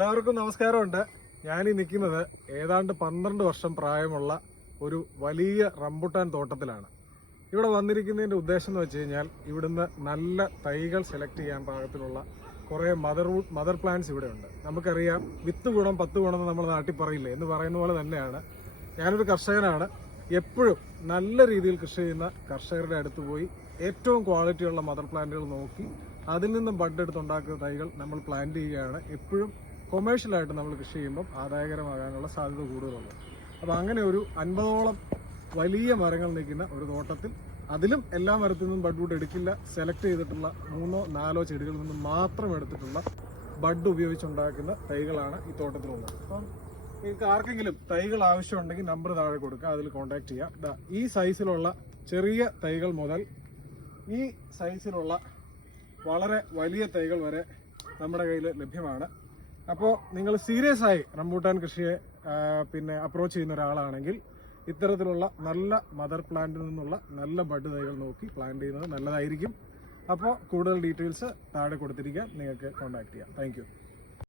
എല്ലാവർക്കും നമസ്കാരമുണ്ട്. ഞാനീ നിൽക്കുന്നത് ഏതാണ്ട് പന്ത്രണ്ട് വർഷം പ്രായമുള്ള ഒരു വലിയ റംബുട്ടാൻ തോട്ടത്തിലാണ്. ഇവിടെ വന്നിരിക്കുന്നതിന്റെ ഉദ്ദേശം എന്ന് വെച്ച് കഴിഞ്ഞാൽ ഇവിടുന്ന് നല്ല തൈകൾ സെലക്ട് ചെയ്യാൻ പാകത്തിലുള്ള കുറേ മദർ മദർ പ്ലാന്റ്സ് ഇവിടെയുണ്ട്. നമുക്കറിയാം വിത്ത് ഗുണം പത്ത് ഗുണം നമ്മൾ നാട്ടിൽ പറയില്ല? എന്ന് പറയുന്ന പോലെ തന്നെയാണ്. ഞാനൊരു കർഷകനാണ്. എപ്പോഴും നല്ല രീതിയിൽ കൃഷി ചെയ്യുന്ന കർഷകരുടെ അടുത്ത് പോയി ഏറ്റവും ക്വാളിറ്റിയുള്ള മദർ പ്ലാന്റുകൾ നോക്കി അതിൽ നിന്നും ബഡ് എടുത്തുണ്ടാക്കുന്ന തൈകൾ നമ്മൾ പ്ലാന്റ് ചെയ്യുകയാണ്. എപ്പോഴും കൊമേഴ്ഷ്യലായിട്ട് നമ്മൾ കൃഷി ചെയ്യുമ്പം ആദായകരമാകാനുള്ള സാധ്യത കൂടുതലുണ്ട്. അപ്പോൾ അങ്ങനെ ഒരു അൻപതോളം വലിയ മരങ്ങൾ നിൽക്കുന്ന ഒരു തോട്ടത്തിൽ അതിലും എല്ലാ മരത്തിൽ നിന്നും ബഡ് വുഡ് എടുക്കില്ല. സെലക്ട് ചെയ്തിട്ടുള്ള മൂന്നോ നാലോ ചെടികളിൽ നിന്നും മാത്രം എടുത്തിട്ടുള്ള ബഡ് ഉപയോഗിച്ചുണ്ടാക്കുന്ന തൈകളാണ് ഈ തോട്ടത്തിലുള്ളത്. അപ്പം നിങ്ങൾക്ക് ആർക്കെങ്കിലും തൈകൾ ആവശ്യമുണ്ടെങ്കിൽ നമ്പർ താഴെ കൊടുക്കുക. അതിൽ കോൺടാക്ട് ചെയ്യുക ഈ സൈസിലുള്ള ചെറിയ തൈകൾ മുതൽ ഈ സൈസിലുള്ള വളരെ വലിയ തൈകൾ വരെ നമ്മുടെ കയ്യിൽ ലഭ്യമാണ്. അപ്പോൾ നിങ്ങൾ സീരിയസ് ആയി റംബൂട്ടാൻ കൃഷിയെ പിന്നെ അപ്രോച്ച് ചെയ്യുന്ന ഒരാളാണെങ്കിൽ ഇത്തരത്തിലുള്ള നല്ല മദർ പ്ലാന്റിൽ നിന്നുള്ള നല്ല ബഡ് തൈകൾ നോക്കി പ്ലാന്റ് ചെയ്യുന്നത് നല്ലതായിരിക്കും. അപ്പോൾ കൂടുതൽ ഡീറ്റെയിൽസ് താഴെ കൊടുത്തിരിക്കാൻ നിങ്ങൾക്ക് കോൺടാക്ട് ചെയ്യാം. താങ്ക്